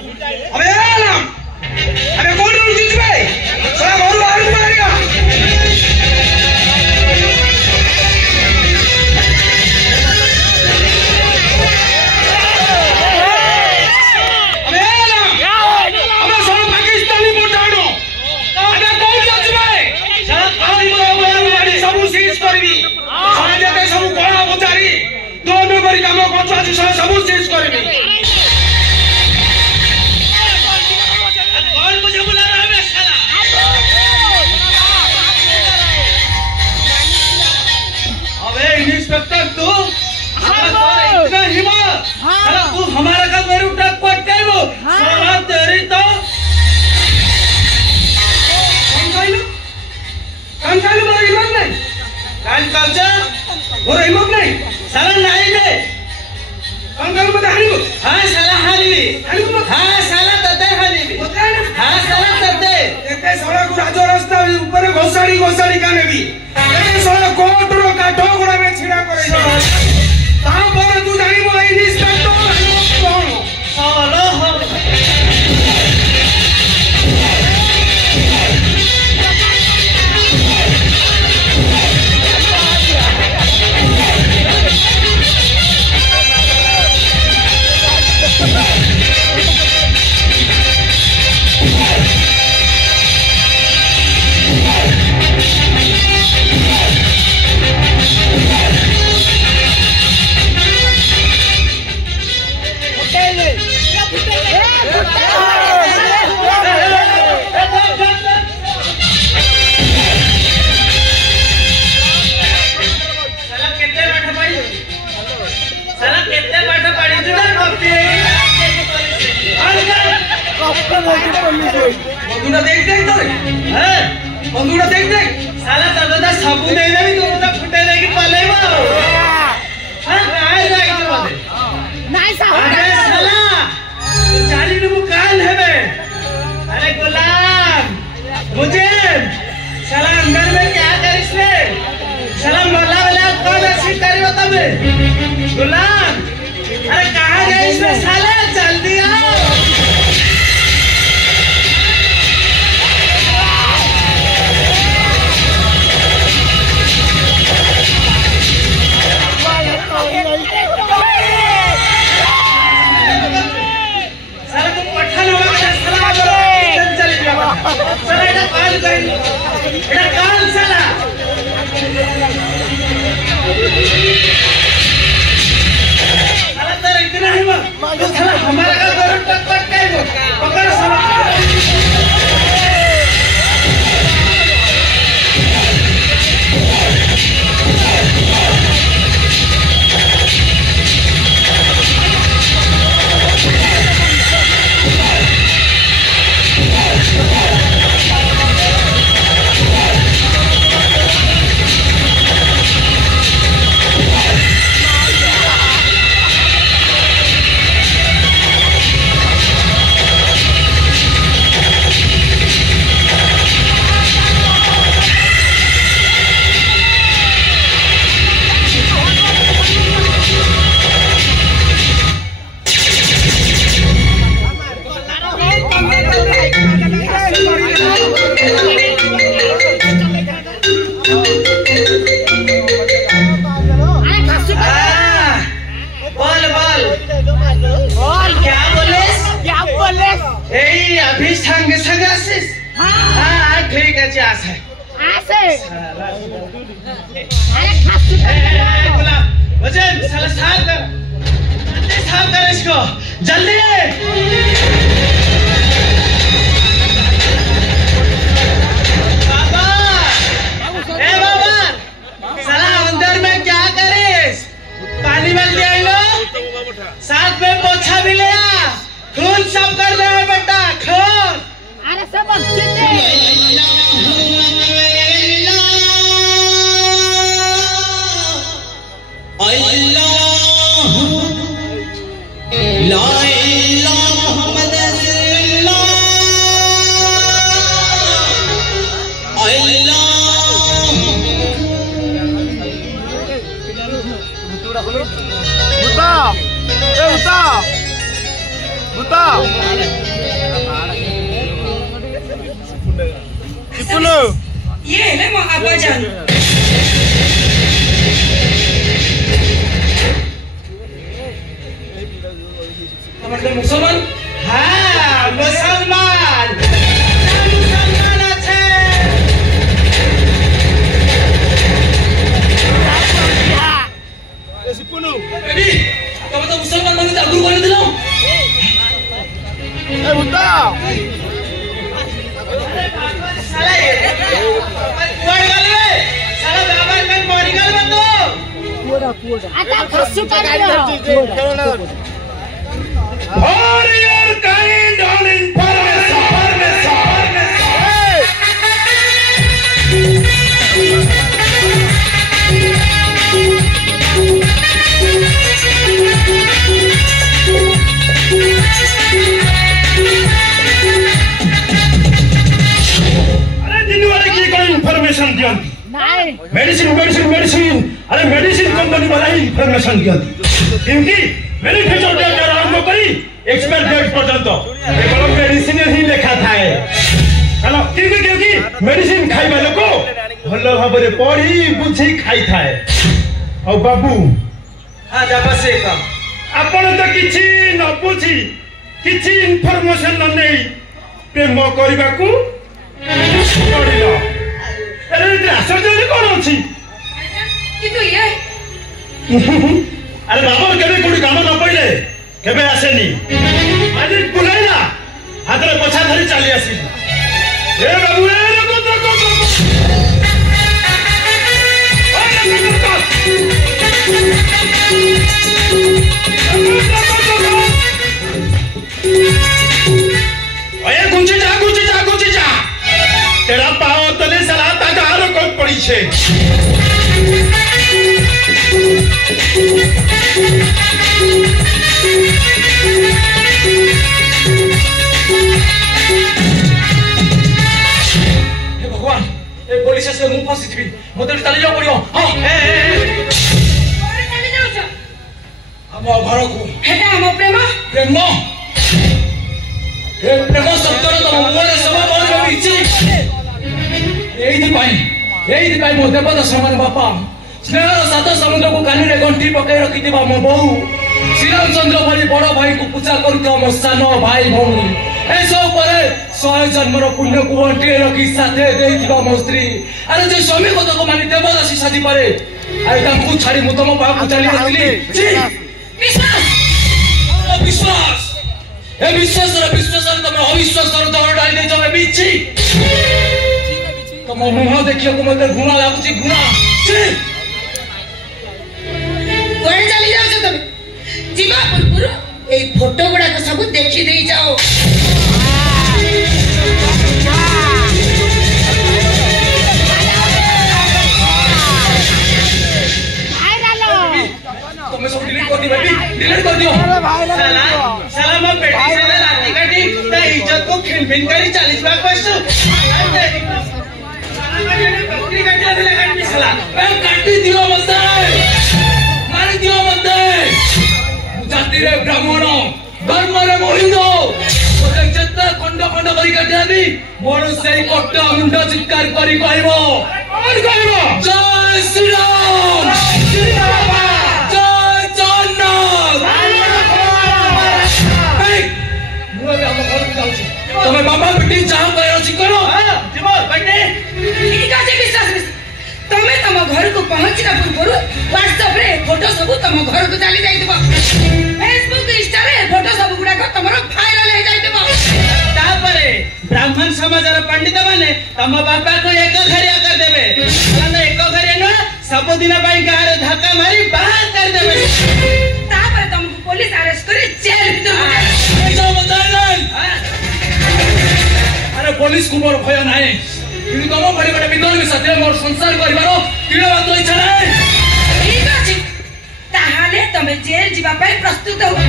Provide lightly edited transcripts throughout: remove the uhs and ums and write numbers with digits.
अबे आलम अबे कौन रूम जीत भाई साला घर बाहर मारेगा अबे आलम अबे साला पाकिस्तानी बुढ़ानो अबे कौन जीत भाई साला खाली बोल सब सीज करबी साला जते सब कोला बुचारी दोनों करी काम करछ आज साला सब सीज करबी इंस्पेक्टर तू इतना हिम्मत साला तू हमारा का मेरे ट्रक पट गई वो साला तेरी तो कौन कालू बोल हिम्मत नहीं काल कल्चर वो हिम्मत नहीं साला नहीं दे कौन कालू बता हनी हां साला हनी हां साला तते हनी हां साला तते एते साला को राजो रास्ता ऊपर घोसाड़ी काने भी ए साला कोट रो का ठोगड़ा में छिड़ा करे ता पर तू जानी बोला इंस्पेक्टर कौन साला बंदूरा देख तो हैं बंदूरा देख साला तबदा सबू दे देबी तू तो फुटे लेके पलेबो हां काहे लाइट बादे नहीं अरे साला चाली नु काल हेबे अरे गुलाम मुझे साला अंदर में क्या करिस रे साला मोला वाला कौन ऐसी करी बता बे गुलाम अरे कहां गए इसमें साले जल्दी आओ हमारा का गरम टक टक के पकड़ साला अभी संग सगासिस हां ठीक है जास है आसे अरे खास गुलाम वजन साला साफ कर इसको जल्दी बाबा ए बाबा साला अंदर में क्या करिस पानी में ले आई लो साथ में पोछा भी ले आ खून सब कर रहे हैं बेटा खून अरे सब अच्छे से भूता सिपुलु ये है ना अब्बा जान हमारे मुसलमान हाँ मुसलमान मुसलमान আছে सिपुलु बेबी तब तो मुसलमान माने जादू कर दिलो ए भूता साला ये कोड गले साला बाबा में मरी गल बंदो आता खस्सु काढलो For your kind on information दियंती मेडिसिन मेडिसिन मेडिसिन अरे मेडिसिन कंपनी वाला ही इन्फॉर्मेशन दियंती क्योंकि मैन्युफैक्चर डेट आरंभ करी एक्सपायर डेट पर्यंत केवल मेडिसिन ही लिखा थाए हेलो क्योंकि मेडिसिन खाइबा लोक भल भाबरे पढ़ी बुझी खाई थाए और बाबू हां जाबा से का आपण तो किछि न बुझी किछि इन्फॉर्मेशन न नै प्रेम करबा को पड़िलो अरे आश्चर्य कौन अच्छी किंतु ये अरे बाबा केबे कोडी काम न पइले केबे आसेनी आज बुलाइला हातरे पछा धरी चली आसी ए बाबू ए को ओए गुंजी जा तेरा पाव तले सला तागार को पड़ी छे हे भगवान ए पुलिस से मु फसी छी मते चली जाओ पड़ियो हां ए ओरे चली जाओ छ हम घर को हेटा हम प्रेम प्रेम ए प्रेम शब्द तो मोरे सभा बोल इछि एई पाई मो देवता समान बापा स्नेहर सात समुद्र को कानी रे गंठी पकाई रखिथिबा मो बहु श्रीराम चंद्र भली बड़ भाई को पूजा करुथिबा मो सान भाई भौणी ए सब परे 100 जन्मर पुण्य को गंठी रखी साथे देइथिबा मो स्त्री अरे जे स्वामी को तो मानी देवदासी साथी परे अरे तांकु छाड़ी मु तम बापू चली आसली विश्वास ए विश्वास तुम अविश्वास तो डाल दे जमे बिछि तुम मुह देखियो को मते गुणा लागुची गुणा कोई चली जाओ छ तुम जीवा पुरपुर ए फोटो गुडा को सब देखि देई जाओ तुम सब डिलीट कर दी बेबी डिलीट कर दियो साला मैं बेटी से राती काटी त इज्जत को खिलबिन करी 40 लाख पैसा बकरी काटी दिले काटी साला ए काटी दियो मते मारी दियो मते जाति रे ब्राह्मण धर्म रे मोहिंदो ओते जत्ता खंड खंड करी काटी आबी मोर सेई कट्टा मुंड चित्कार करी कहबो और कहबो जय श्री राम जय जगन्नाथ तुम्हें बाबा बेटी जाओ करो चिकनो हां जीवो बेटे ठीक আছে विश्वास तमे तम घर को पहुंचना पूर्व व्हाट्सएप रे फोटो सब तम घर को चली जाइतबो फेसबुक इंस्टा रे फोटो सब गुडा को तमरो वायरल हो जाइतबो तापरे ब्राह्मण समाज रे पंडित माने तम बाबा को एक घरिया कर देबे माने एक घरिया न सब दिन भाई गार धक्का मारी बाहर कर देबे तापरे तुमको पुलिस अरेस्ट करे जेल भीतर ऐसा बताइलन अरे पुलिस को मोर भय नाही কিন্তু তম বড় বড় বিধর্মী সাথে মোর সংসার করিবারো তিল মাত্র ইচ্ছা নাই ঠিক আছে তাহলে তুমি জেল ଯିବା ପାଇଁ ପ୍ରସ୍ତୁତ ହୁଅ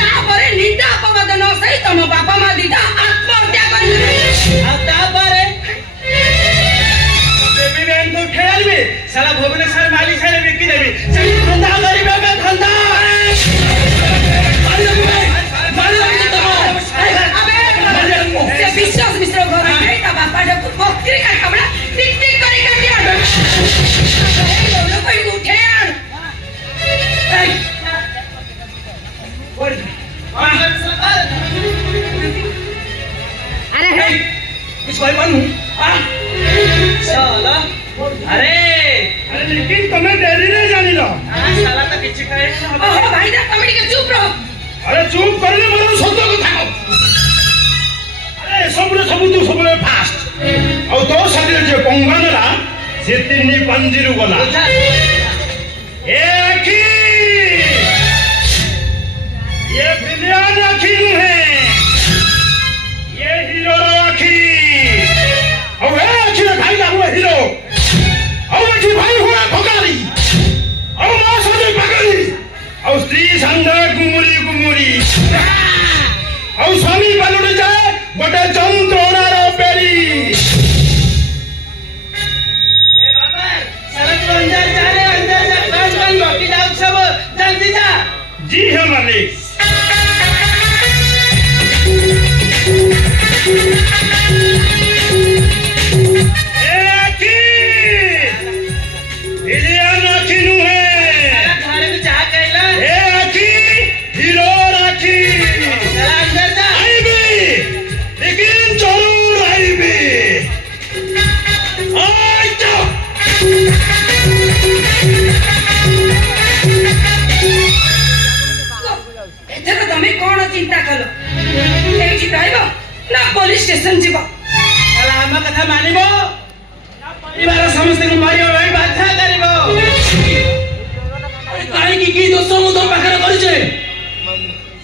ତାପରେ ନିନ୍ଦା ଅପବାଦ ନ ସହି ତମ ବାପା ମା ଦିଟା ଆତ୍ମହତ୍ୟା କରିବେ ଆଉ ତାପରେ ବେबी ବେନ को ठेलबे साला भुवनेश्वर माली साले बिकी देबी धंधा करिबे धंधा मारी देबे कुछ भाई बनू साला अरे अरे लेकिन तुम्हें डेरी नहीं जानी लो साला तो किसी करे ओहो भाई दा कमेटी के चुप रहो अरे चुप करने मतलब सत्य कथा अरे सब तू सब फास्ट और तो साथी जे पंगानरा से तिन्नी पंजीरु गला एक ही ये विलियन आखी है ये हीरो आखी और ये आखी भाई का हुआ हीरो और ये भाई हुआ भगारी और मां सजे भगारी और स्त्री संग गुमुरी और स्वामी बालुड़ जाए बटे चंद्रोना रो पेरी ए बाबा साला तू अंदर जा रे अंदर जा कान बाकी जाओ सब जल्दी जा जी हाँ मालिक पुलिस स्टेशन जीवा हम कथा मानिबो परिवार समस्त को मारियो भाई बाधा करिबो अरे काहे की दोष मु तो पाखरे करि छे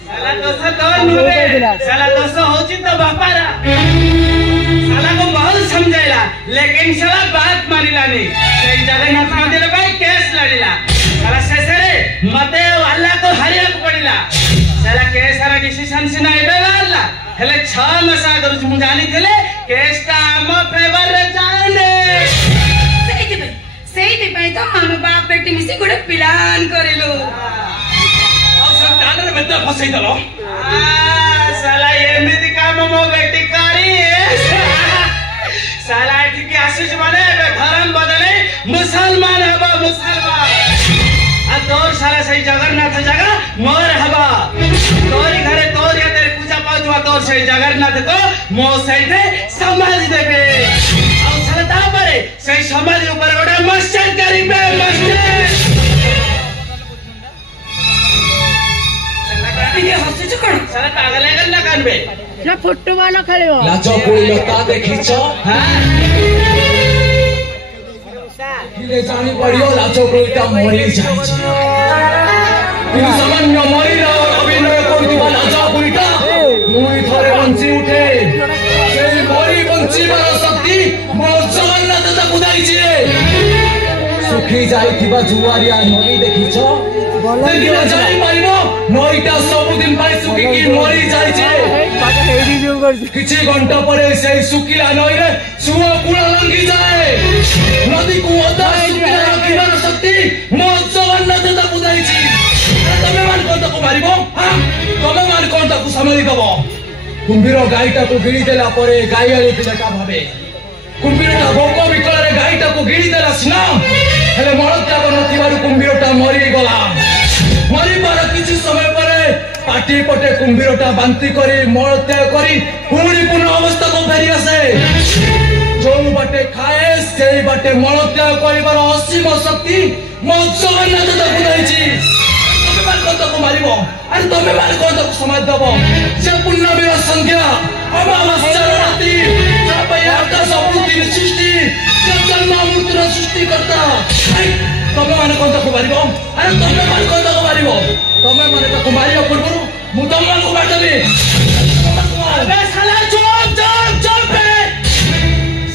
साला दोष तो नुरे साला दोष होची तो बापारा साला को बहुत समझाइला लेकिन साला बात मारिला नहीं सही जगन्नाथ मंदिर भाई केस लड़िला साला शेषरे मते अल्लाह को हरिया को पड़िला साला केस सारा डिसीजन से नहीं बेला हेले 6 मास आगरु मु जानी थले केस ता हम फेवर रे जाने सेही पे तो हम बाप बेटी मिसी गुडे प्लान करिलो और सब डालर में तो फसई दलो साला एमिति काम मो बेटी करी साला ठीक आशीष माने धर्म बदले मुसलमान हबा मुसलमान आ तोर साला सही जगन्नाथ जगह मोर हबा तोरी घरे तोर या तेरे पूजा पाठ हुआ तोर सही जगन्नाथ को मो सही समाधि देबे और साला तापरे सही समाधि ऊपर ओडा मस्जिद करिबे मस्जिद ये हंसी चुकण साला पागल है ना कानबे ना फुटबॉल खेलियो लाचो कोई लता देखिछ किले जानी पड़ियो लाचो कोईटा मरी जाय छै किले सामान्य मरी न अभिनय करदिबा लाचो कोईटा मुई थरे बंची उठे सेई मरी बंचीबार शक्ति मो जगन्नाथ दादा बुदाई छै सुखी जाइथिबा जुआरिया नदी देखिछ देखिला जाई पाइबो नईटा सब दिन पाई सुखी की मरी जाय छै किछि घंटा परे सेई सुखिला नई रे सुआ पुरा लंगी जाए नदी को अदा सुखिला रखिबार शक्ति मो जगन्नाथ दादा बुदाई छै तमे मान कोन को मारिबो हां तमे मान कोन को संभाली दबो कुंभीर गाईटा को गिरी देला परे गाईयाली पिलाटा भाबे कुंभीरटा भोको विकଳରେ गाईटा को गिरी देला सिना हेले मळत्याग नथिबारु कुंभीरटा मरी गला मरी पर किछि समय परे पाटी पटे कुंभीरटा बांती करी मळत्याग करी पुणी पुनः अवस्था को फेरी आसे जो बाटे खाए सेई बाटे मळत्याग करिबार असीम शक्ति मो जगन्नाथ दादा बुदाई छी तमे मान कोन को मारिबो अरे तमे मान कोन को समाज दबो जे पुण्यवीर संख्या अमावस्या राति जब आकाश पृथ्वी सृष्टि जन्म मृत्यु सृष्टि करता तमे मान कोन को मारिबो अरे तमे मान कोन को मारिबो तमे मान को मारियो पूर्व मु तमे को मारदेबी अबे साला चुप बे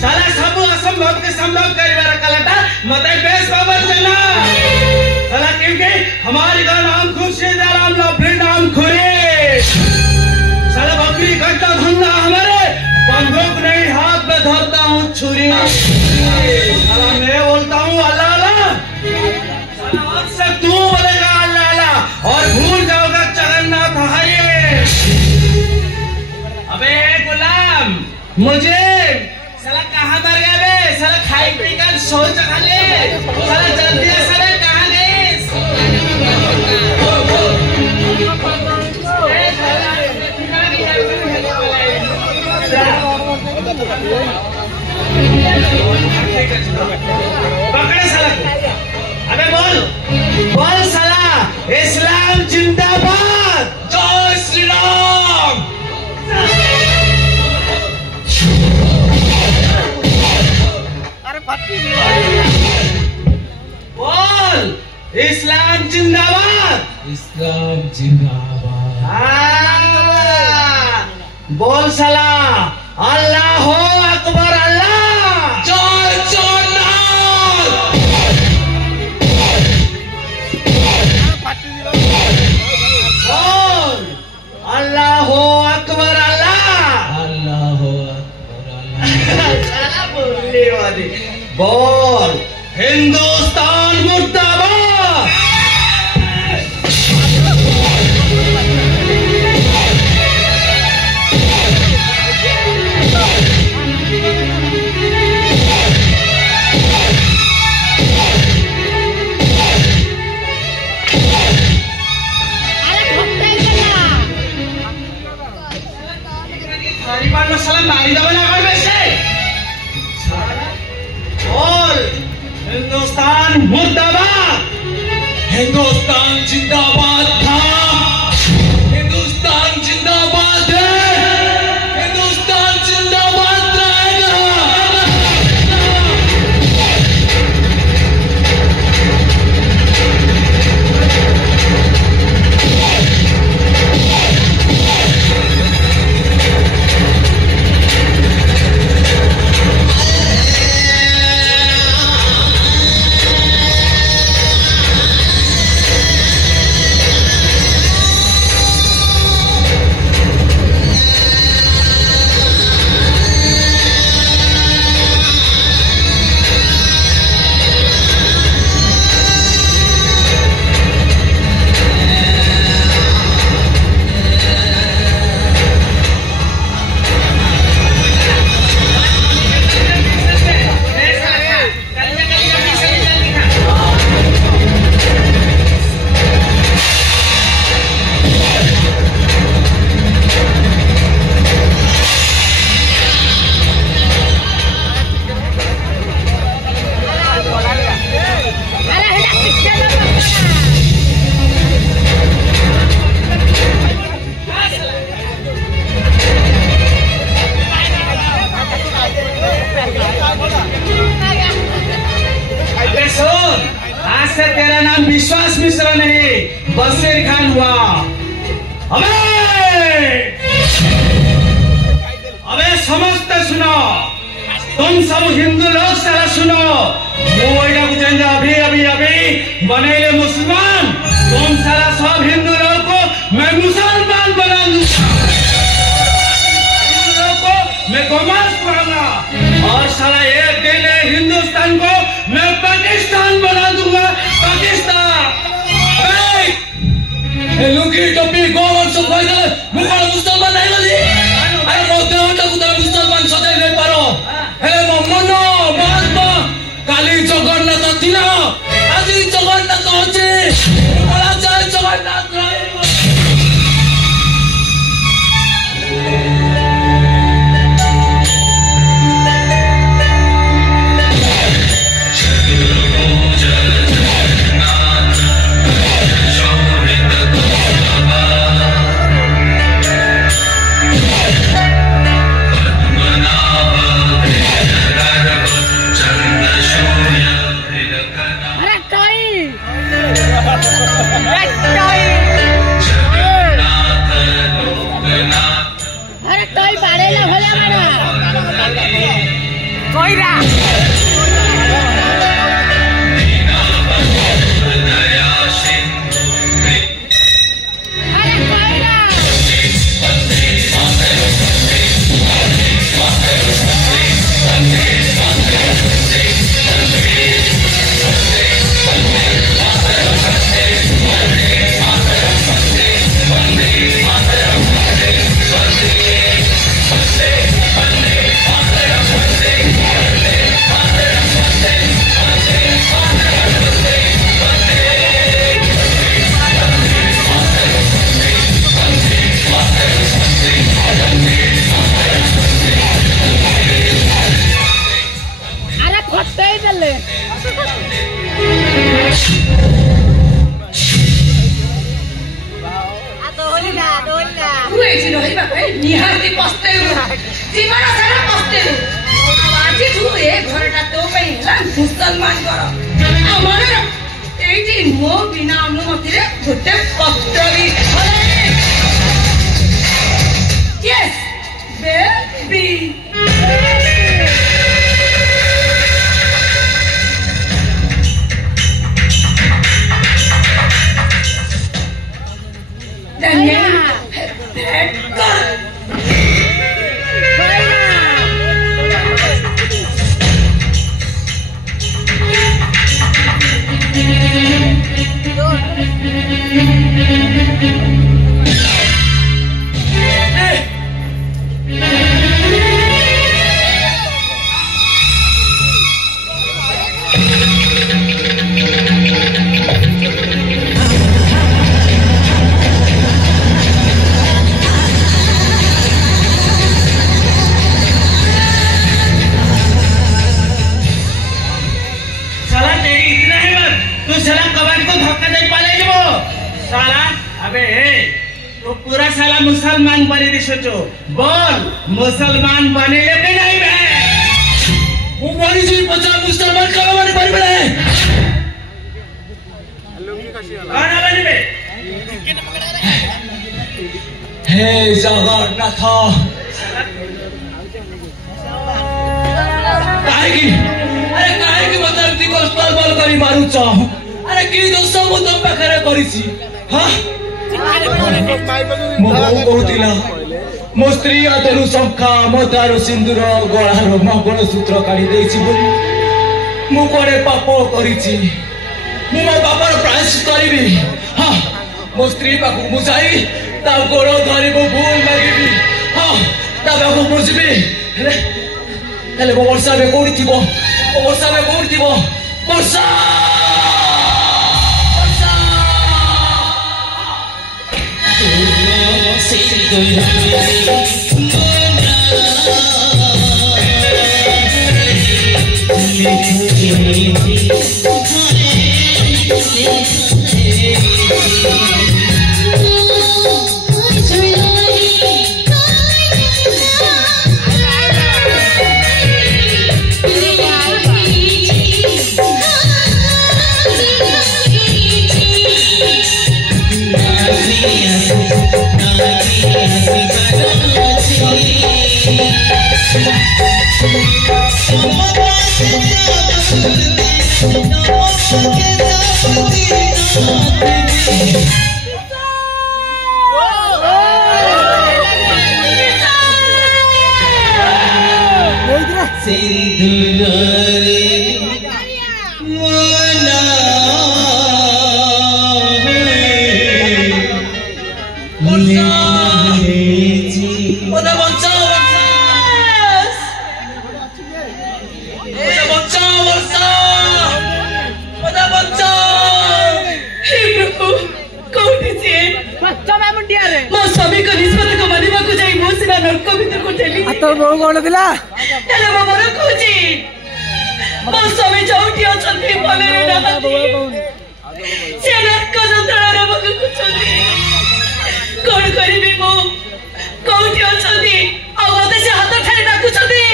साला सब असंभव के संभव करिबार कलटा मते बेस बाबर चला साला क्योंकि हमारी का नाम खुर्शीदाराम लफड़ी नाम खुरी साला बकरी कट्टा धंधा हमारे बंदूक नहीं हाथ में धरता हूँ छुरी साला मैं बोलता हूँ अल्लाह अल्लाह साला अब से तू बोलेगा अल्लाह अल्लाह और भूल जाओगा जगन्नाथ हरि अबे गुलाम मुझे साला कहाँ मर गया बे साला खाई पी कर सोच खाले साला जल्दी साला कहाँ गए पकड़े साला को। अबे बोल साला, इस्लाम जिंदाबाद। जय श्री राम। बोल इस्लाम जिंदाबाद। इस्लाम जिंदाबाद। बोल साला, अल्लाह अकबर अल्लाह। जय जगन्नाथ। बोल अल्लाह अकबर अल्लाह। अल्लाह अकबर अल्लाह। बोलने वाले बोल हिंदुस्तान मुर्दाबाद। साला मारी दबा ना कर वैसे। बोल हिंदुस्तान मुर्दाबाद। हिंदुस्तान जिंदाबाद था। हिंदुस्तान जिंदाबाद है। हिंदुस्तान जिंदाबाद रहेगा। तेरा नाम विश्वास मिश्रा नहीं बशीर खान हुआ। अबे समझते सुनो, तुम सब हिंदू लोग सारा सुनो। अभी अभी अभी बनेले मुसलमान, तुम सारा सब हिंदू लोग को मैं मुसलमान बना दूंगा। हिंदू लोग को मैं गोमांस बनाऊंगा और सारा एक दिन हिंदुस्तान को मैं पाकिस्तान बना दूंगा। पाकिस्तान लुंगी टोपी गोवन सब फायदा मुकाल मुसलमान नहीं गली। अरे मोते होता कुदा मुसलमान सजाई नहीं पारो। हेले मनो महात्मा काली जगन्नाथ थिला আজি जगन्नाथ আছে। বলা যায় জগন্নাথ রহিব। କରିବା ପାଇଁ ନିହାତି ପସ୍ତେଇବୁ ଜୀବନ ସାରା ପସ୍ତେଇବୁ ଆଜିଠୁ ଏ ଘରଟା ତୋ ପାଇଁ ହେଲା ମୁସଲମାନଙ୍କର ଆଉ ମନେ ରଖ ଏଇଠି ମୋ ବିନା ଅନୁମତିରେ ଗୋଟେ ପତ୍ର ବି Yes, baby. मुसलमान बने दिसो बोल मुसलमान बने लेके नहीं बे वो बड़ी जी बच्चा मुसलमान कब बने बने बने कौन बने बे हे जगन्नाथ काहे की मतलब ती कष्टल बल करी मारू छ अरे की दोष मु तुम पाखरे करिछि हां मो कहूतिला मो स्त्री हाथरू शंखा मतार सिंदूर गଳାର मंगलसूत्र काढी देछि बोली मु कोडे पाप करिछि मु मो बापर प्रायश्चित करिबि हां मो स्त्री पाखु मु जाई ता गोड़ धरि मो भूल मागिबि हां ता बाबू बुझबि हेले मो वर्षा बे कोडी थिबो वर्षा तो वो कौन दिला हेलो बाबा रखुची मो स्वामी चौटी अछंती बोले ना से नरक जंत्रणा रे मगे कुछली कोन करिबी मो कोठी अछंती आ मते से हाथ ठारी डाकुछंती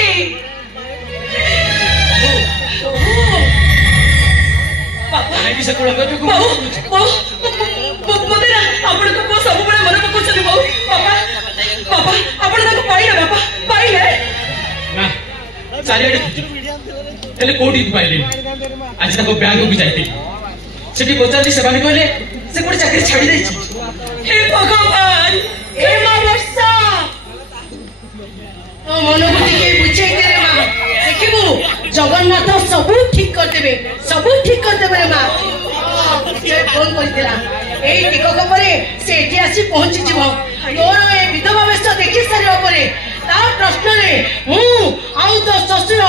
बाबा आइ से कोन गजु को मते ना आपण को सब बळे मन पकुछली बाबू बाबा बाबा आपण को पाइले बाबा पाइले ना चारियाडे हेले कोठी पाइले आज तक ब्याग को जाइते सेठी पचाली सेवानी कहले से कोठी चाकरी छाडी दैछि हे भगवान हे मां वर्षा ओ मन को टिके बुझे के रे मां देखिबू जगन्नाथ सब ठीक कर देबे रे मां से फोन करतिला एई टिकक परे से एठी आसी पहुंची जिवो तोर ए विधवा वेश देखि सारियो परे ता प्रश्न रे आउ तो ससुर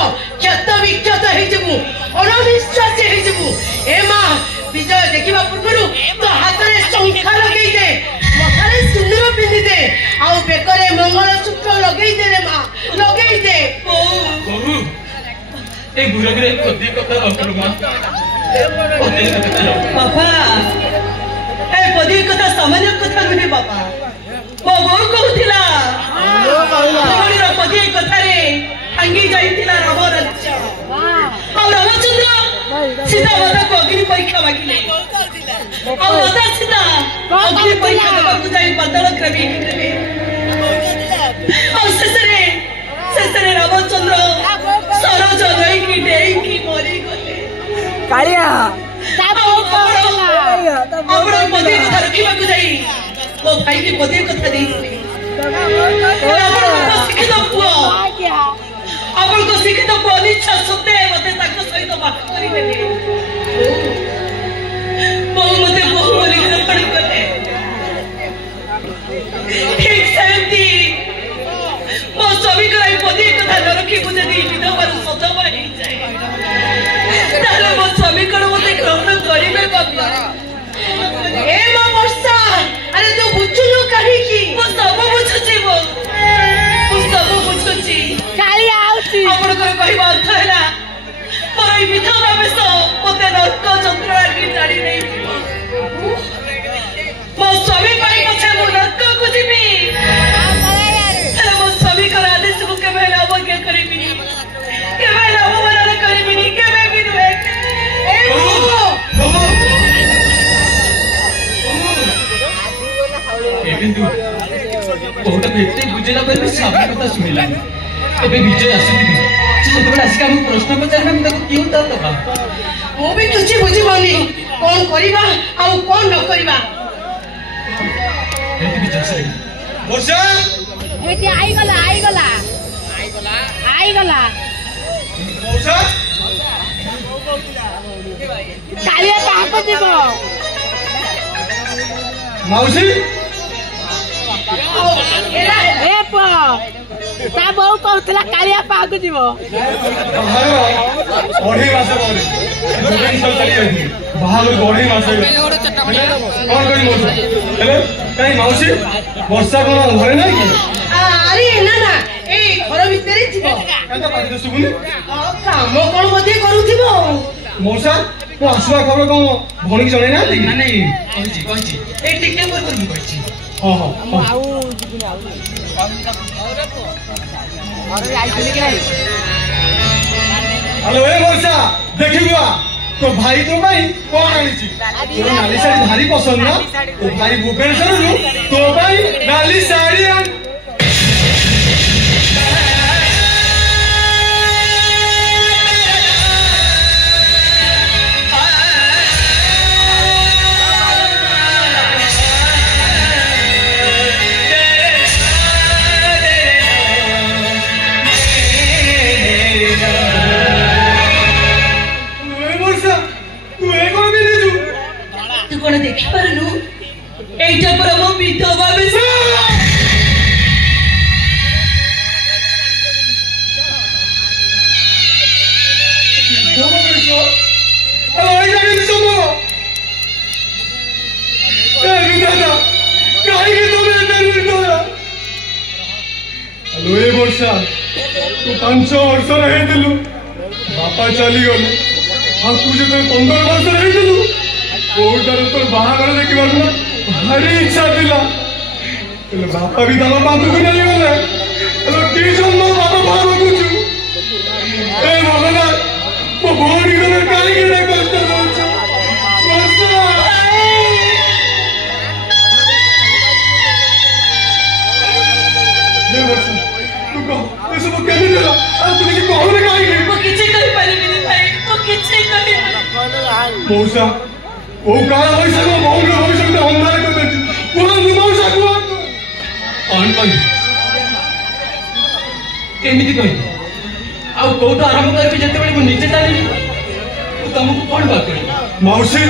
क्षत विक्षत हे जिवु अनविश्वास हे जिवु ए मां विजय देखिबा पूर्वरु तो हाथ रे शंखा लगेई दे मथारे सिंदूर पिंदी दे आउ बेकरे मंगलसूत्र लगेई दे रे मां लगेई दे बहु ए बुरगरे कदी कथा रखलु मां बाबा ए पदी कथा सामान्य कथा नुहे बाबा वो कहूला कालिया ଆମର ପଦେ କଥା ରଖିବାକୁ ଯାଇ ମୋ ଭାଇକି ପଦେ କଥା ଦେଇଥିଲେ ଶିକ୍ଷିତ ପୁଅ ଆପଣଙ୍କ ଶିକ୍ଷିତ ପୁଅ ଅନିଚ୍ଛା ସତ୍ତ୍ୱେ ମତେ ତାଙ୍କ ସହିତ ବାଟ କରିଦେଲେ ବୋଉ ମତେ ବୋହୁ ବୋଲି ଗ୍ରହଣ କଲେ ଠିକ ସେମିତି ମୋ ସ୍ୱାମୀଙ୍କର ଏଇ ପଦେ କଥା ନ ରଖି ମୁଁ ଯଦି ବିଧବାର ସଦବା ହେଇଯାଏ ତାହେଲେ ମୋ ସ୍ୱାମୀ କଣ ମତେ ଗ୍ରହଣ କରିବେ ବାପା ଏ ମୋ ବର୍ଷା ଆରେ ତୁ ବୁଝୁନୁ କାହିଁକି ମୁଁ ସବୁ ବୁଝୁଛି ମୁଁ ସବୁ ବୁଝୁଛି कालिया आउची ଆପଣଙ୍କର କହିବା ଅର୍ଥ ହେଲା ମୋର ଏଇ ବିଧବା ବେଶ ମତେ ନର୍କ ଯନ୍ତ୍ରଣାରେ ଜାଣି ନେଇଯିବ ମୋ ସ୍ୱାମୀ ପାଇଁ ପଛେ ମୁଁ ନର୍କକୁ ଯିବି ହେଲେ ମୋ ସ୍ୱାମୀଙ୍କର ଆଦେଶକୁ କେବେ ହେଲେ ଅବଜ୍ଞା କରିବିନି କେବେ ହେଲେ ଅବମାନନା କରିବିନି କେବେ ବି ନୁହେଁ କିନ୍ତୁ କୋଉଟା ଏତେ ବୁଝିଲା ପରେ ବି ସାମନା କଥା ଶୁଣିଲାନି ଏବେ ବିଜୟ ଆସୁଥିବି ସେ ଯେତେବେଳେ ଆସିକି ଆମକୁ ପ୍ରଶ୍ନ ପଚାରିବେ ଆମେ ତାକୁ କି ଉତ୍ତର ଦେବା ମୁଁ ବି କିଛି ବୁଝିପାରୁନି କଣ କରିବା ଆଉ କଣ ନ କରିବା ଏମିତି ବିଜୟ ଆସିଲେ ବର୍ଷା ଏଠି ଆଇଗଲା ବର୍ଷା कालिया पाको जीव ମାଉସୀ ए पो ता बहु कहतला कालिया पाको जीव ଅଢ଼େଇ ମାସ ପରେ ଭୁବନେଶ୍ୱର ଚାଲି ଯାଇଥିଲି ବାହାଘର ଅଢ଼େଇ ମାସ ହେଇଗଲା କଣ କରି ମଉସା ହେଲେ କାହିଁ ମାଉସୀ ବର୍ଷା କଣ ଘରେ ନାହିଁ କି ଆରେ ନା ନା ଏଇ ଘର ଭିତରେ ଯିବ କାହିଁ ତା ପାଟିରେ ଶୁଭୁନି କାମ କଣ ବୋଧେ କରୁଥିବ ମଉସା ମୁଁ ଆସିବା ଖବର କଣ ଭଉଣୀକି ଜଣେଇ ନାହାନ୍ତି କି? ନାଇଁ କହିଛି ଏଇ ଟିକେ ପୂର୍ବରୁ ମୁଁ କହିଛି ହଁ ହଁ ହଁ आउ जिबुनी आउ अरे आइथिले कि नाही हेलो ए मौसा देखिबा तो भाई तो भाई कौन आनिची तो नाली साड़ी भारी पसंद ना तो भाई भुवनेश्वर नु तो भाई नाली साड़ी आन ତୁ କଣ ଦେଖିପାରୁନୁ এইটা পর ମୋ ବିଧବା ବେଶ ବର୍ଷା ତୁ 5 ବର୍ଷ ହେଇଥିଲୁ ବାପା ଚାଲିଗଲେ ଆଉ ତୁ ଯେତେବେଳେ 15 ବର୍ଷ ହେଇଥିଲୁ କୋଉଟାରେ ତୋର ବାହାଘର ଦେଖିବାକୁ ଭାରି ଇଚ୍ଛା ଥିଲା ହେଲେ ବାପା ବି ତାଙ୍କ ପାଖକୁ ନେଇଗଲେ ହେଲେ କି ଜନ୍ମ ବାପା ବାହା ରଖୁଛୁ ଏ ଭଗବାନ ମୋ ଭଉଣୀ ଘରେ କାହିଁକି ଏତେ କଷ୍ଟ ଦଉଛୁ ତୁ କହ ଏସବୁ କେମିତି ହେଲା ଆଉ ତୁ କିଛି କହୁନି କାହିଁକି ମୁଁ କିଛି କରିପାରିବିନି ଭାଇ ମୁଁ କିଛି କରିପାରିବିନି ମଉସା କୋଉ କାଳ ବୈଶାଖ ମୌନ ବୈଶାଖ ଅନ୍ଧାର କରିଦେଇଛି କୁହନ୍ତୁ ମଉସା କୁହନ୍ତୁ କଣ କହିବି କେମିତି କହିବି ଆଉ କୋଉଠୁ ଆରମ୍ଭ କରିବି ଯେତେବେଳେ ମୁଁ ନିଜେ ଜାଣିବି ମୁଁ ତମକୁ କଣ ବା କରିବି ମାଉସୀ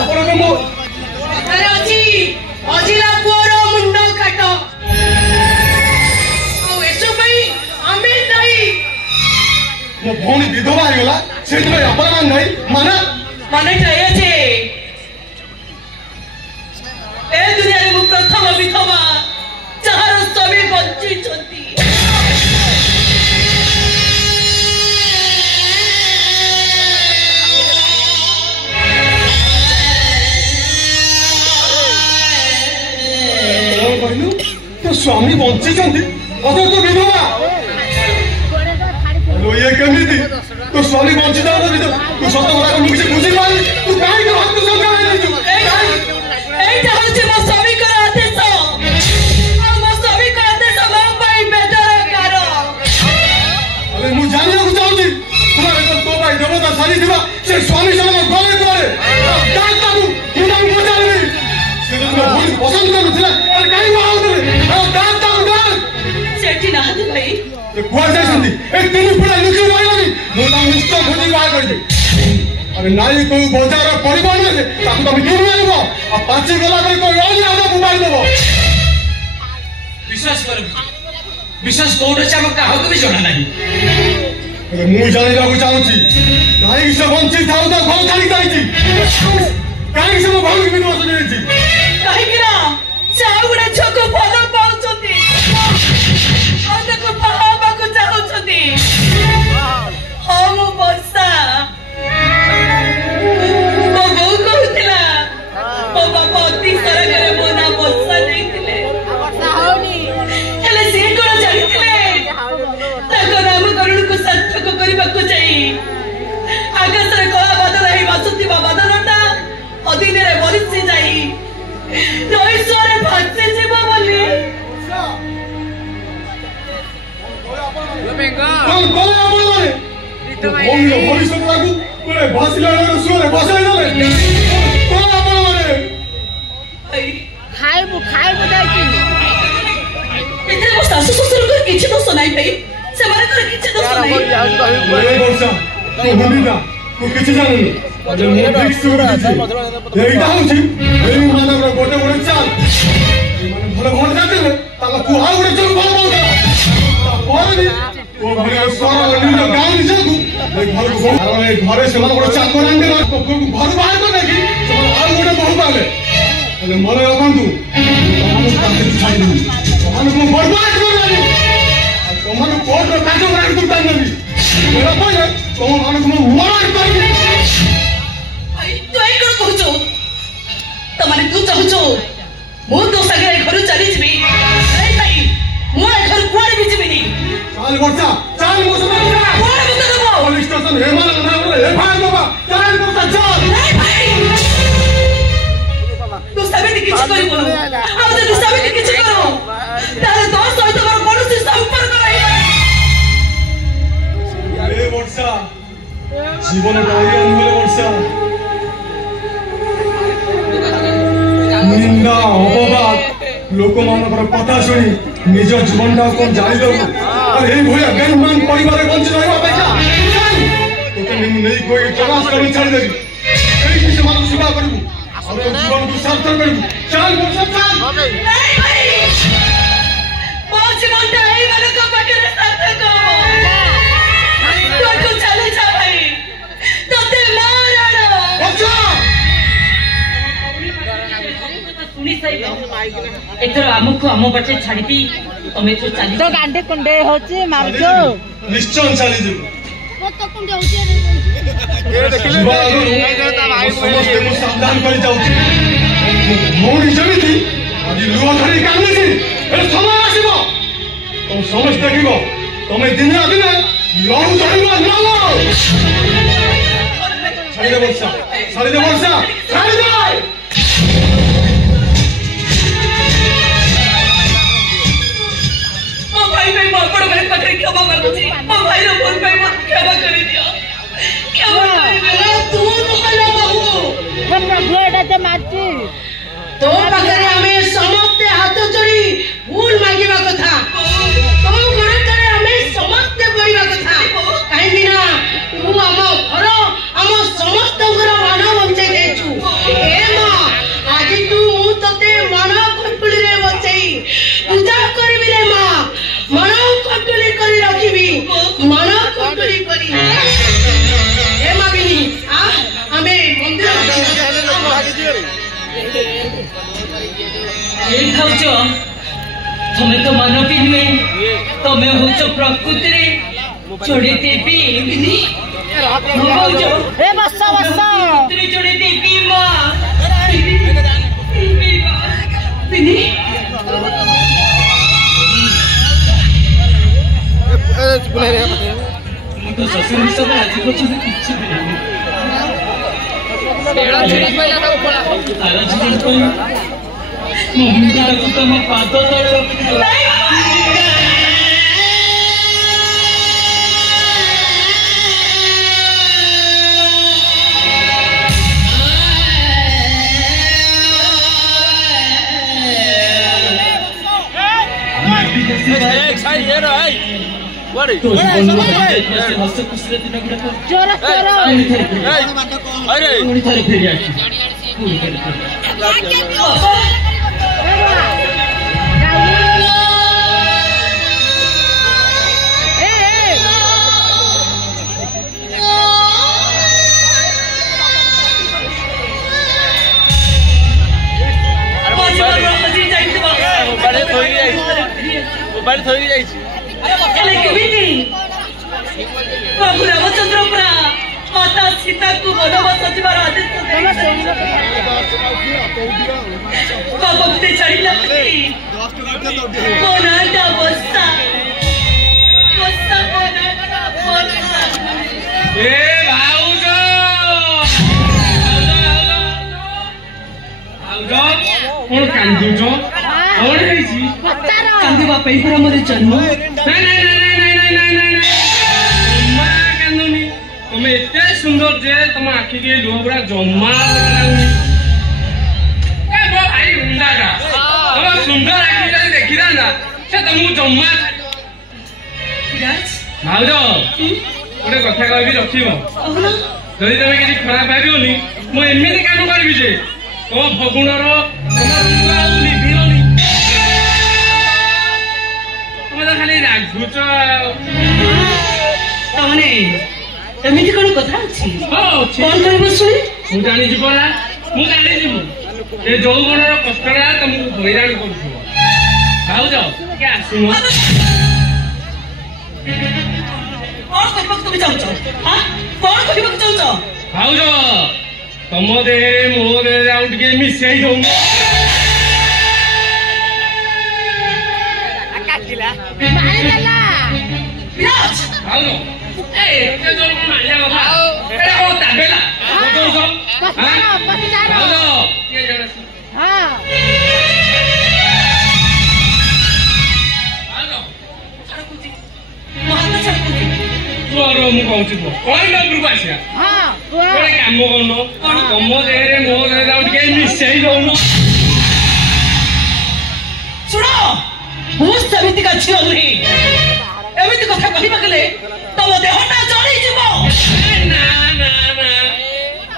ଆପଣଙ୍କ ମୋ ଆରେ ଅଛି ଅଜିଲା ପୁଅର ମୁଣ୍ଡ କାଟ ଆଉ ଏସବୁ ପାଇଁ ଆମେ ଦାୟୀ ମୋ ଭଉଣୀ ବିଧବା ହେଇଗଲା ସେଇଥିପାଇଁ ଅପରାଧ ନାହିଁ ମାନେ ମାନେଟା ଏ ଯେ ଏ ଦୁନିଆରେ ମୁଁ ପ୍ରଥମ ବିଧବା ଯାହାର ସ୍ୱାମୀ ବଞ୍ଚିଛନ୍ତି କଣ କହିଲୁ ତୋ ସ୍ୱାମୀ ବଞ୍ଚିଛନ୍ତି ଅଥଚ ତୁ ବିଧବା ଇଏ କେମିତି ତୋ ସ୍ୱାମୀ ବଞ୍ଚିଥାନ୍ତା ତୁ ସତ କଥା ମୁଁ କିଛି ବୁଝିପାରିଲି ତୁ କାହିଁକି ହାତ ସଂଗ୍ରାମ ହେଇଛୁ এইটা হচ্ছে ମୋ ସ୍ୱାମୀଙ୍କର ଆଦେଶ ଆଉ ମୋ ସ୍ୱାମୀଙ୍କର ଆଦେଶ ମୋ ପାଇଁ ବେଦର ଗାର ମୁଁ ଜାଣିବାକୁ ଚାହୁଁଛି ए तीन पुरा लुचि रहलनी मोटा मुस्त खोजी बाहर कर दे अरे नाई को बाजार परिवहन में ताकू तब दूर आइबो आ पांची गला को ओली आदा मोबाइल देबो विश्वास कोड से हम काहो को भी जणा नाही अरे मु जानि लागू चाहूची काहे से वंचित थाउ तो घर खाली जाईची काहे से मो भाऊ के विश्वास देची काहे कि ना चाउडा छको फलो पाउछथि आदे को पावा को चाहउछथि हम वर्षा मो बहु कहतिला मो बाबा अति सरगरे मो ना वर्षा देथिले वर्षा होनी हेले से कोन जानिथिले ताको नाम करुण को सार्थक करबा को चाहि आकाशरे कला बादल हे वासुति बादलटा अधीने रे बरिछि जाई नैसरे भासे जीव बोली कोन कोन आपण माने ओंगो भविष्य लागू कोले भासिला रे सुरे बसाई दले कोन आपण माने खाइबु जाइकी एते मो सासु ससुर को किछि दोष नाही भाई से मारे कर किछि दोष नाही ए वर्षा तू भूमिका तू किछि जाननी अरे मो फिक्स सुरा एइटा होछि एइ मानवर गोटे गोटे चाल माने भले भोट जाते ताला तू आ गोटे चल बोल बोल तापरे ओ भले सोरा निज गाँव निजकू ए घर को अरे घरे से मन गोटे चाकर आंदे घर बाहर कर देखि से आ गोटे बहु पाले अरे मने रखंतु हम ताके छाई दू हम को बर्बाद कर लानी तमन कोर्ट रो काजो करा तू तान नबी मेरा पहिले तुम मन को मार कर तू आई कोन कहछो तमारे तू चाहछो मो तो सगरे घर चली जिबी ए भाई मो घर कोड भी जिबी नी चाल वर्षा चाल मो समय कोड भी देबो पुलिस स्टेशन हेमल ना बोले एफआईआर बाबा चाल वर्षा चाल ए भाई तू सबे किछि करी बोलो आ तू सबे किछि करो तारे तो सहित मोर कोन से संपर्क नाही ए वर्षा जीवन डायरी अनमोल वर्षा निंदा अपवाद लोक मानकर कथा शुणी निज जीवन टा कोन जानि दो और हे भोया बेईमान परिवार बंच रहबा अपेक्षा तोते नै कोई तलाश करी छाड़ी देबी एई कि से मानव सेवा करबू और तो जीवन को सार्थक करबू चल वर्षा चल नहीं भाई मो जीवनटा एई मानक पाखरे सार्थक हो तू चले जा भाई तते माराणो वर्षा सुनी सही एथर हमको हम बटे छाड़ी दी तमे तो चली तो गांडे कुंडे होची मारजो निश्चय चली जबू तो कुंडे होची समस्त को सावधान कर जाउची मोरी जमिति আজি लुआ धरी कांदी ए समय आसीबो तुम समझ देखिबो तमे दिन रात दिन लहू धरिबो नालो छाड़ी दे वर्षा छाड़ी दे वर्षा छाड़ी दे मो भाई भाई बापड़ मेरे पकड़ क्षमा मांगुची मो भाई रो बोल भाई मत क्षमा कर दियो क्षमा कर दियो तू तो कलो बाबू हम ब्लड ते माची तो पकड़े हमें समस्त हाथ जोड़ी भूल मांगीबा कथा तो घर करे हमें समस्त पड़ीबा कथा काहे बिना तू हम घर हम समस्त घर मानव बंचे देछु ए मां आज तू मु तते मानव कटुली रे बचई पूजा करबी रे मां मानव कटुली करी रखिबी मानव कटुली करी ए मां बिनी आ हमें मंदिर खाऊ तमें तो मानवी नुहे तमें हूँ प्रकृति जोड़े देवी ए बस्सा बस्सा जोड़े देवी माँ ससुर सब आज पाद तो जीवन में हस्त खुशी दिन गुड़ा जोर जोर पुणी थरे फेरी आसी मोबाइल थोड़ी जाई अरे केमिति प्रभु रामचंद्र पुरा माता सीता को वनवास जीवार आदेश बाबा छाड़िला कोनाटा बस्ता कोनाटा बस्ता ए भाउजो कोन कांदुचो और हेची कांदिबा पेपर मध्ये जन्म नहीं कांदुनी तुम्हें इतने सुंदर जे तुम आखि के लोबरा जम्मा ए वो भाई हुंडा का तुम सुंदर आखि रे देखिरा ना से तुमको जम्मा विराज भाउजो गोटे कथा कहबी रखिबो अहना जदि तुम किसी खराब भाबियोनी मु एमिति काम करबी जे तुम फगुणर तुम निभियोनी खाली रागुच तमने एमिति कोन कथा अछि कोन करबो सुनी मु जानि जीवना मु जानि जीव ए जौवनर कष्टरा तुमको हैरान करथुवा भाउजो के आसुनो और करबक तुम चाहछो हां कोन करबक चाहछो भाउजो तम देहे मो देहे आउट के मिसई दो विराज भाउजो ए के जो मारिया बाबा ए ओ ताबेला तो हां भाउजो के जरा हां भाउजो छाड़कुती महान छाड़कुती तोरो मु कहउछि तो कोन नंबर पासिया हां कोन काम कोन तम देहे मो देहे आउट के मिसई दोनो सुनो बहुत समिति का झियो नहीं एमिति कथा कहिबा गेले तम देहटा जळी जीवो ना ना ना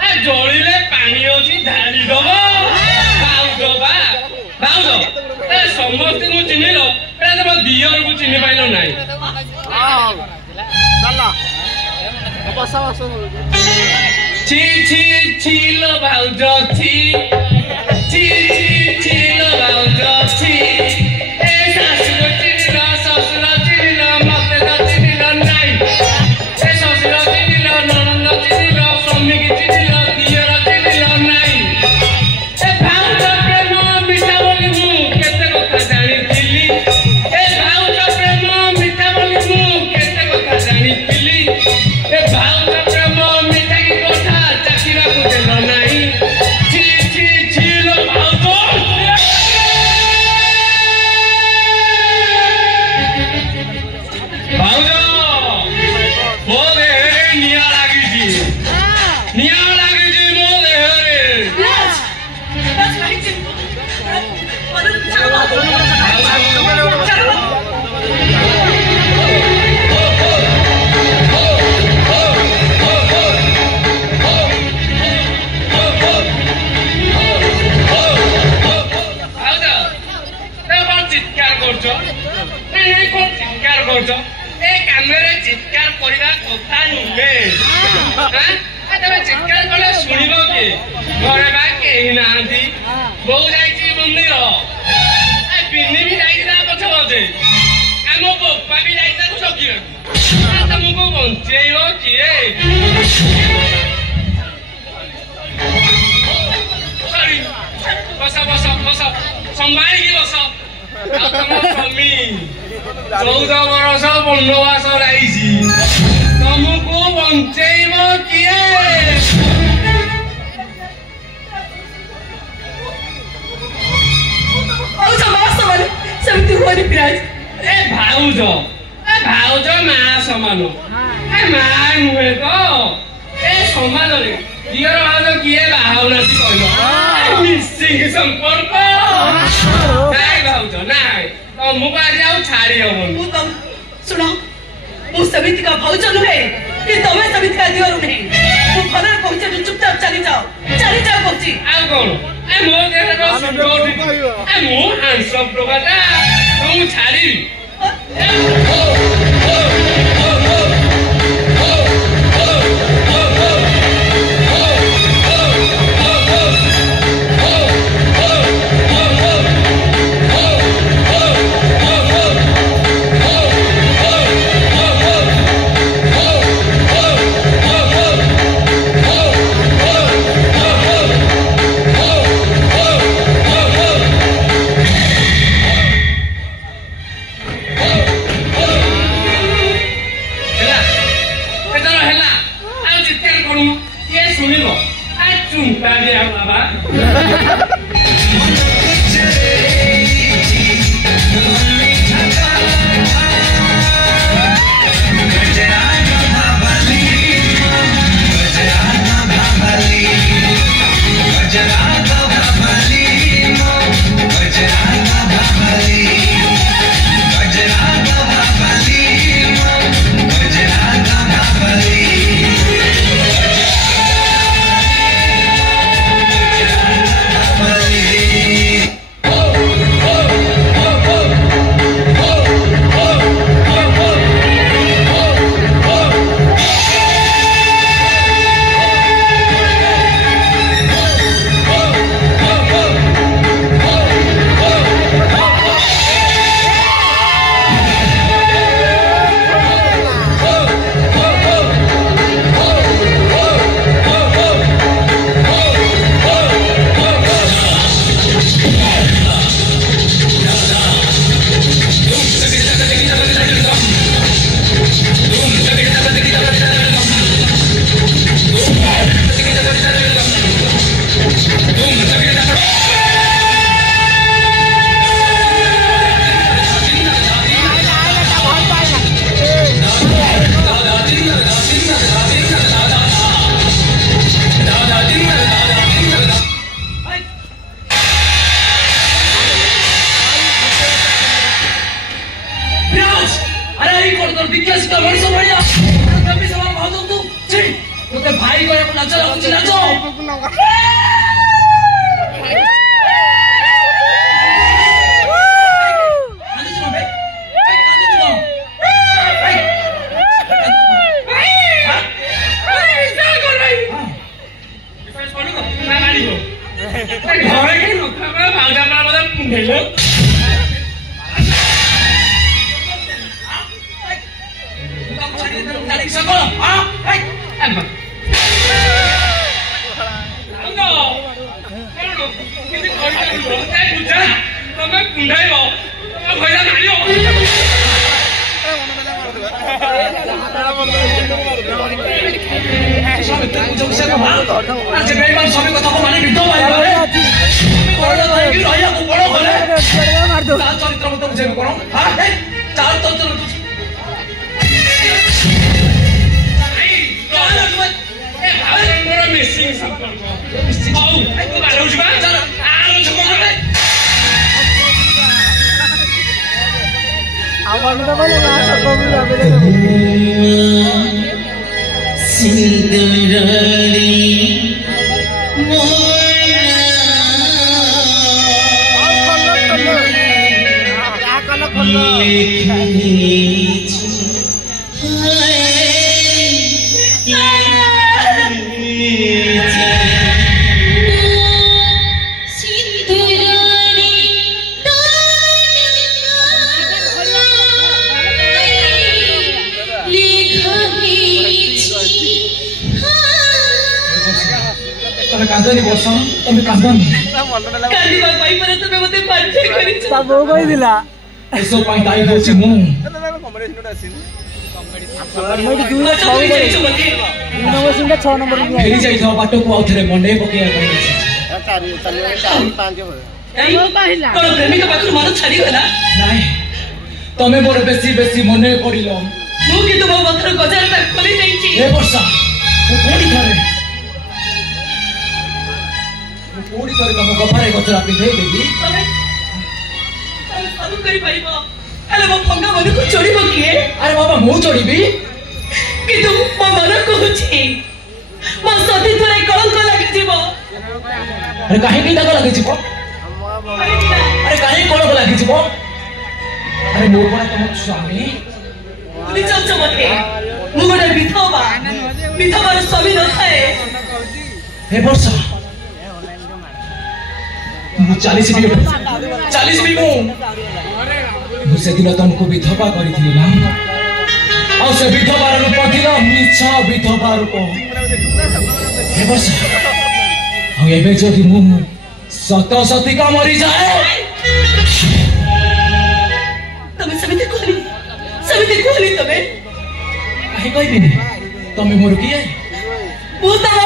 ए जळिले पानी होची ढाली दबो भाउजो ए समस्त को चिनिलो ए तम दियर को चिनि पाइलो नाही ची लो भाउजो ची लो भाउजो ची ए सासुर चिनिलो ससुर चिनिलो मते त चिनिलो नाही ए ससुर चिनिलो ननद चिनिलो स्वामी की चिनिलो दियर चिनिलो नाही ए भाउजो प्रेम मिठा बोली मु केते कथा जानिथिली ए भाउजो प्रेम मिठा बोली मु केते कथा जानिथिली ए भाउजो प्रेम मिठा की कथा चाकिरा को देलो नाही ची लो भाउजो भाउजो मो देहरे निया लागिछि मो देहरे विराज बस भाई चिन और भाउजो ते कोन चित्कार करछो ए कोन चित्कार करछो ए कामेरे चित्कार करिबा कथा नुहे हां ए तमे चित्कार कले सुनिबो के घरे बा केही नांती बौ जाईची मंदिर ए पिन्नी भी जाईची ता पछ बजे आमो बप्पा भी जाईचा चौकी रे तमको बंचेइबो किए सॉरी बस संभाई की बस तम स्वामी 14 वर्ष बंधुवास लाइছি तुमको बंचेइबो किए और समाज वाले समिति होरी विराज ए भाउजो मा समान ए मा नुहे तो ए समाज रे दियर भाउजो किए बाहाउनाती कहलो मिसिंग संपर्क नाइ भाउजो नाइ तुमको आज आउ छाड़ी हबो सुनो समिति का भौज नुहे कि तुम्हें समिति का दियो नुहे तू भले पहुंचे तो चुपचाप चली जाओ पहुंची आ कौन ए मो देह रो सिक्योरिटी ए मो हैंडसम लोगाटा तुम छाड़ी तमे मोर बेसी बेसी मने पड़िल मु कि तुम बखर गजार ता खोली देई छी ए वर्षा कोडी करे तम गफारे गजरा पिंधे देबी तमे सब करि पाइबो अरे वो भंगा मन को चढ़ब किए अरे बाबा मु चढ़ी किंतु मो मन कहूची मो सतीत्व कलंक लगी अरे कहीं दाग लगी अरे कहीं कलंक लगी अरे मो पड़ा तुम स्वामी बुझ मते मु गोटे विधवार स्वामी न थाए हे वर्षा मु 40 भी मु से दिन तुमको विधवा करी ना और से विधवार रूप थिला मिछ विधवा रूप हे वर्षा और एबे जदि मु सत सतिका मरी जाए तमे समिति कहली तमे काहे कहबिनी तमे मोर किए मु तम